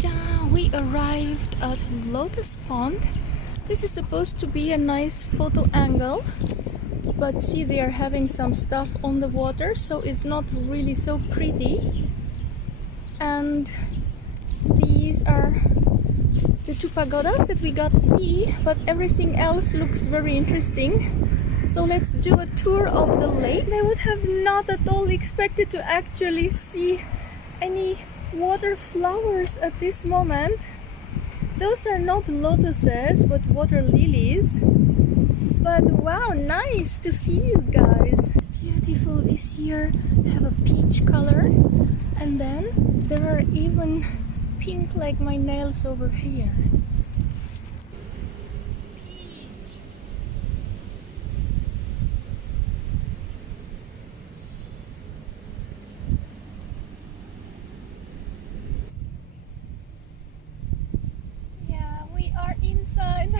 Ta-da! We arrived at Lotus Pond. This is supposed to be a nice photo angle, but see, they are having some stuff on the water, so it's not really so pretty. And these are the two pagodas that we got to see, but everything else looks very interesting. So let's do a tour of the lake. I would have not at all expected to actually see any water flowers at this moment. Those are not lotuses but water lilies. But wow, nice to see you guys. Beautiful. This here have a peach color, and then there are even pink like my nails over here. Peach. Yeah, we are inside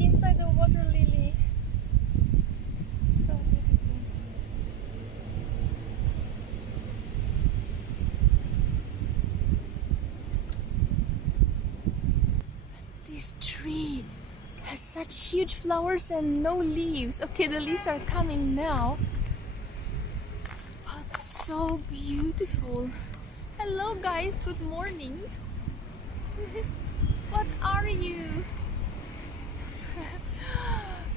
inside the water lily. So beautiful. This tree has such huge flowers and no leaves. Okay, the leaves are coming now, but so beautiful. Hello guys, good morning. What are you?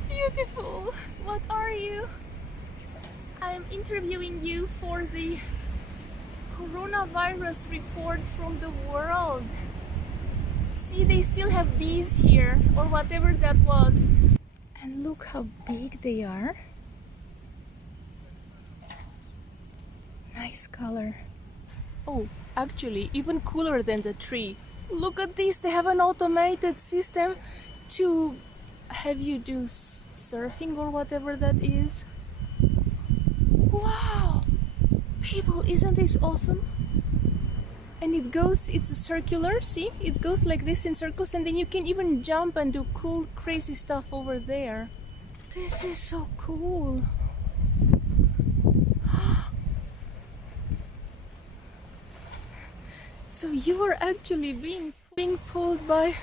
Beautiful. What are you? I'm interviewing you for the coronavirus reports from the world. See, they still have bees here, or whatever that was. And look how big they are. Nice color. Oh, actually, even cooler than the tree. Look at this, they have an automated system to have you do surfing or whatever that is. Wow! People, isn't this awesome? And it goes, it's circular, see? It goes like this in circles, and then you can even jump and do cool, crazy stuff over there. This is so cool. So you are actually being pulled by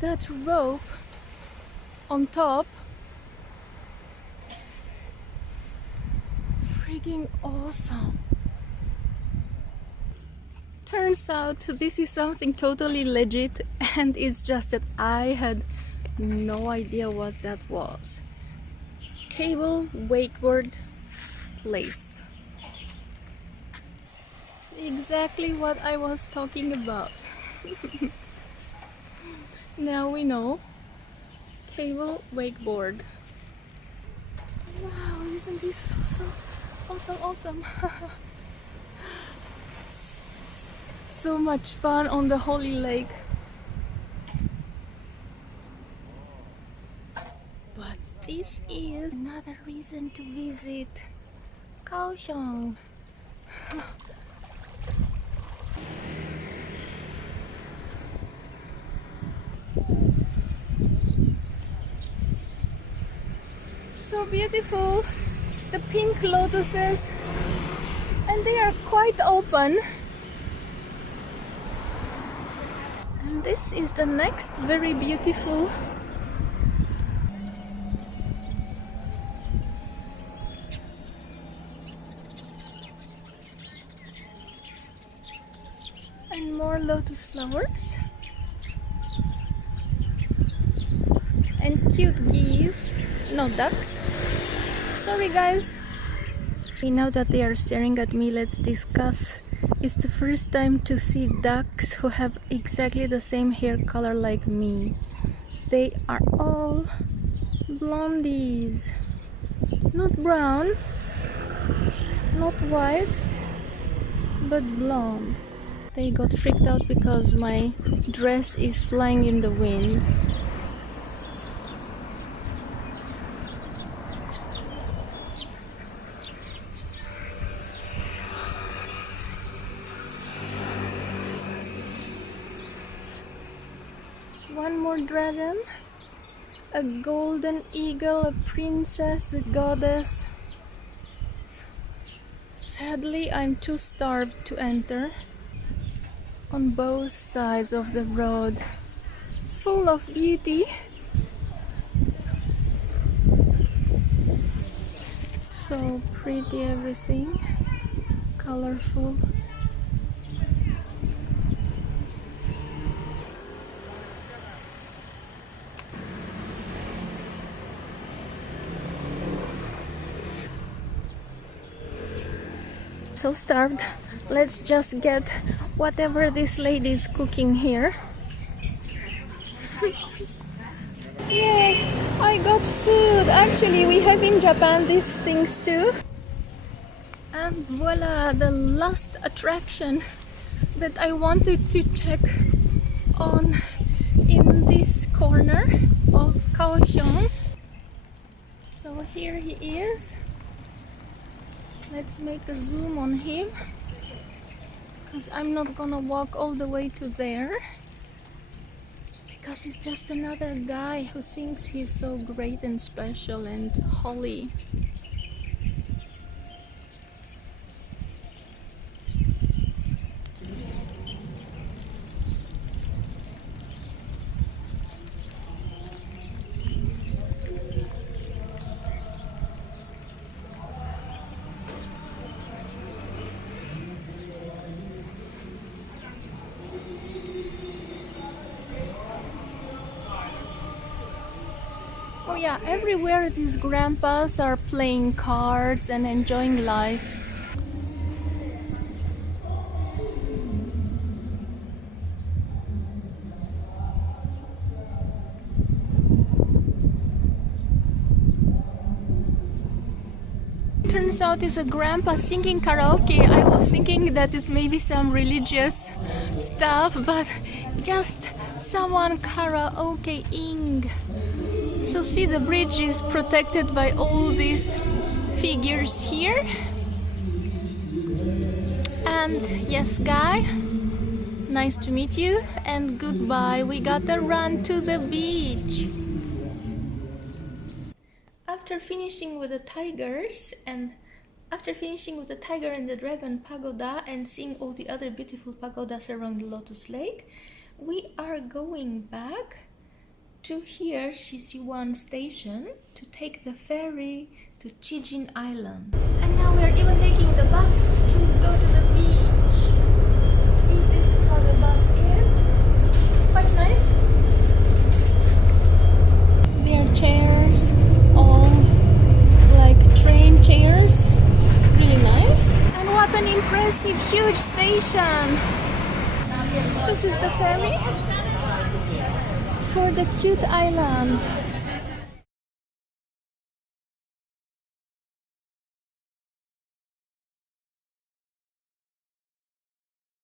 that rope on top. Freaking awesome. Turns out this is something totally legit, and it's just that I had no idea what that was. Cable wakeboard place. Exactly what I was talking about. Now we know. Cable wakeboard. Wow, isn't this awesome? So much fun on the holy lake. But this is another reason to visit Kaohsiung. So beautiful, the pink lotuses, and they are quite open. And this is the next very beautiful. And more lotus flowers. And cute geese. No, ducks. Sorry guys. Okay, now that they are staring at me, let's discuss. It's the first time to see ducks who have exactly the same hair color like me. They are all blondies. Not brown, not white, but blonde. They got freaked out because my dress is flying in the wind. One more dragon, a golden eagle, a princess, a goddess. Sadly, I'm too starved to enter. on both sides of the road, full of beauty. So pretty, everything colorful. So starved. Let's just get whatever this lady is cooking here. Yay! I got food. Actually, we have in Japan these things too. And voila, the last attraction that I wanted to check on in this corner of Kaohsiung. So here he is. Let's make a zoom on him, because I'm not gonna walk all the way to there, because he's just another guy who thinks he's so great and special and holy. Oh yeah, everywhere these grandpas are playing cards and enjoying life. Turns out it's a grandpa singing karaoke. I was thinking that it's maybe some religious stuff, but just someone karaokeing. So see, the bridge is protected by all these figures here. And yes, guy, nice to meet you and goodbye. We gotta run to the beach. After finishing with the tigers and the dragon pagoda and seeing all the other beautiful pagodas around the Lotus Lake, we are going back to here, Shisiwan station, to take the ferry to Chijin Island. And now we are even taking the bus to go to the beach. See, this is how the bus is. Quite nice. There are chairs, all like train chairs. Really nice. And what an impressive, huge station. This is the ferry for the cute island.